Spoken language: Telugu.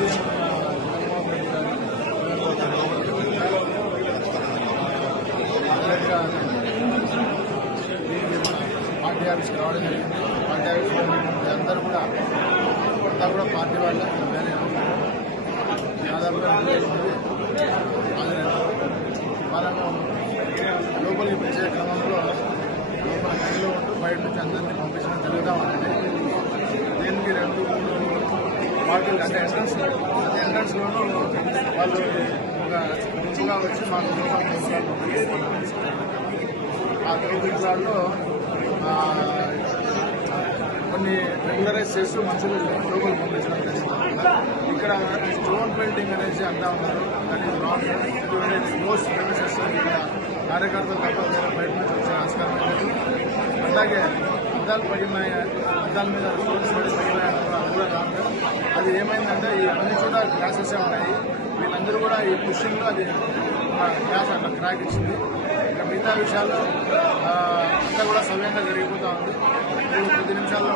సీఎం జగన్మోహన్ రెడ్డి గారు పార్టీ ఆఫీస్కి రావడం జరిగింది. పార్టీ ఆఫీస్లో అందరూ కూడా పార్టీ వాళ్ళే వేరే దాదాపుగా వాళ్ళను లోపలికి పిలిచే క్రమంలో లోపల గదిలో ఉంటూ బయట నుంచి అందరినీ పంపించడం జరుగుతూ ఉంటుంది. దీనికి 2-3 పార్టీలు అంటే ఎంట్రన్స్లోనూ వాళ్ళు ఒక గుంపుగా వచ్చి మాకు ఆ గ్రూపులలో కొన్ని రెగ్యులరైజ్ చేస్తూ మనుషులు లోపల పంపించడం జరుగుతుంది. ఇక్కడ స్టోన్ పెయింటింగ్ అనేసి అంటా ఉన్నారు. కానీ మోస్ట్ ప్రెమిసెస్ ఇక్కడ కార్యకర్తలు తప్ప వేరే బయట నుంచి వచ్చే ఆస్కారం లేదు. అలాగే అద్దాలు పడినాయి, అద్దాల మీద స్టోన్స్ పడి పడినాయని అది కూడా రాదు. అది ఏమైందంటే ఈ అన్ని కూడా గ్లాసెస్ ఉన్నాయి. వీళ్ళందరూ కూడా ఈ పుషింగ్లో అది గ్లాస్ అట్లా క్రాక్ ఇచ్చింది. ఇంకా మిగతా విషయాలు అంతా కూడా సవ్యంగా జరిగిపోతూ ఉంది. 10 నిమిషాల్లో